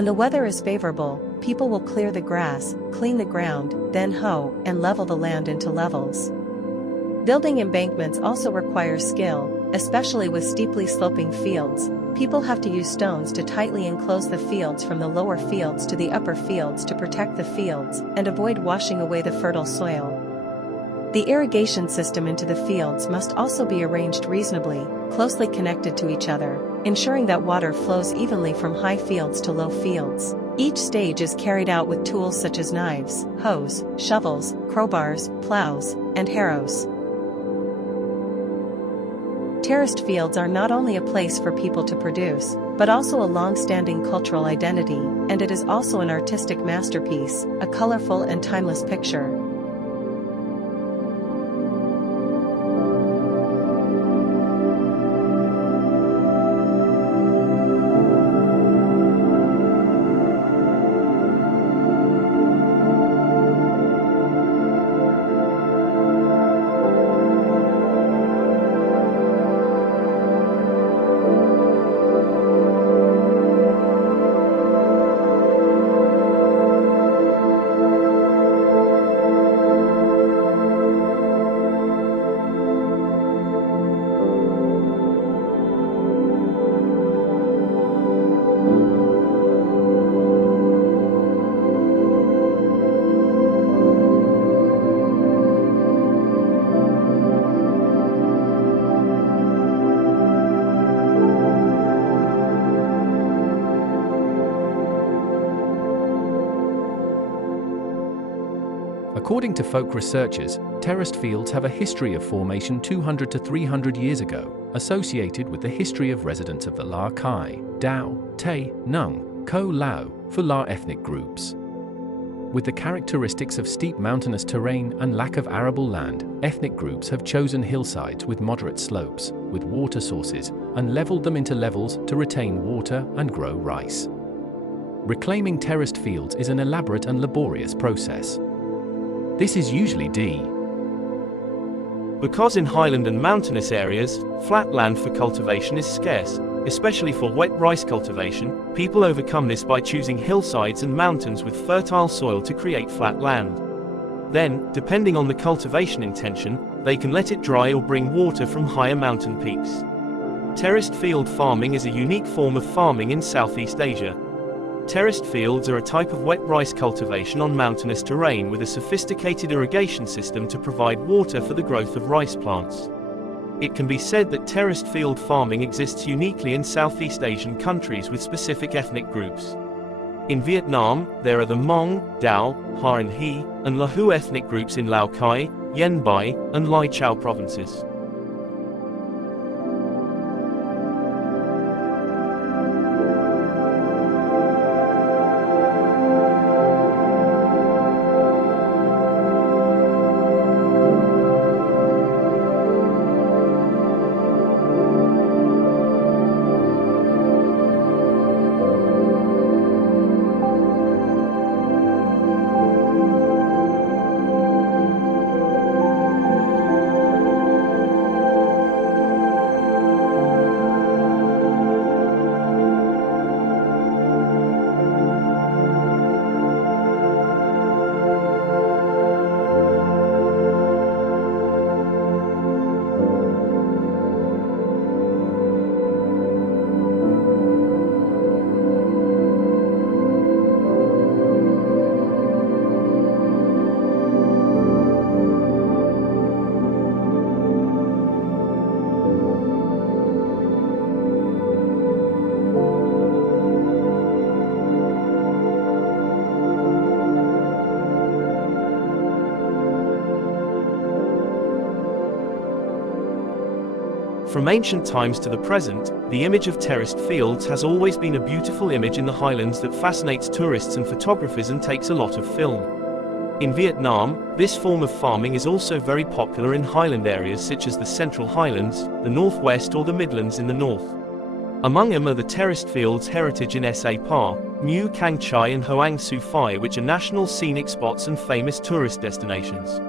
When the weather is favorable, people will clear the grass, clean the ground, then hoe and level the land into levels. Building embankments also requires skill, especially with steeply sloping fields. People have to use stones to tightly enclose the fields from the lower fields to the upper fields to protect the fields and avoid washing away the fertile soil. The irrigation system into the fields must also be arranged reasonably, closely connected to each other, ensuring that water flows evenly from high fields to low fields. Each stage is carried out with tools such as knives, hoes, shovels, crowbars, plows, and harrows. Terraced fields are not only a place for people to produce, but also a long-standing cultural identity, and it is also an artistic masterpiece, a colorful and timeless picture. According to folk researchers, terraced fields have a history of formation 200 to 300 years ago, associated with the history of residents of the La Kai, Dao, Tay, Nung, Ko Lao, Fular ethnic groups. With the characteristics of steep mountainous terrain and lack of arable land, ethnic groups have chosen hillsides with moderate slopes, with water sources, and leveled them into levels to retain water and grow rice. Reclaiming terraced fields is an elaborate and laborious process. This is usually because in highland and mountainous areas, flat land for cultivation is scarce, especially for wet rice cultivation. People overcome this by choosing hillsides and mountains with fertile soil to create flat land. Then, depending on the cultivation intention, they can let it dry or bring water from higher mountain peaks. Terraced field farming is a unique form of farming in Southeast Asia. Terraced fields are a type of wet rice cultivation on mountainous terrain with a sophisticated irrigation system to provide water for the growth of rice plants. It can be said that terraced field farming exists uniquely in Southeast Asian countries with specific ethnic groups. In Vietnam, there are the Hmong, Dao, Ha and He, and Lahu ethnic groups in Lao Cai, Yen Bai, and Lai Chau provinces. From ancient times to the present, the image of terraced fields has always been a beautiful image in the highlands that fascinates tourists and photographers and takes a lot of film. In Vietnam, this form of farming is also very popular in highland areas such as the Central Highlands, the Northwest or the Midlands in the north. Among them are the terraced fields heritage in Sa Pa, Mu Kang Chai and Hoang Su Phai, which are national scenic spots and famous tourist destinations.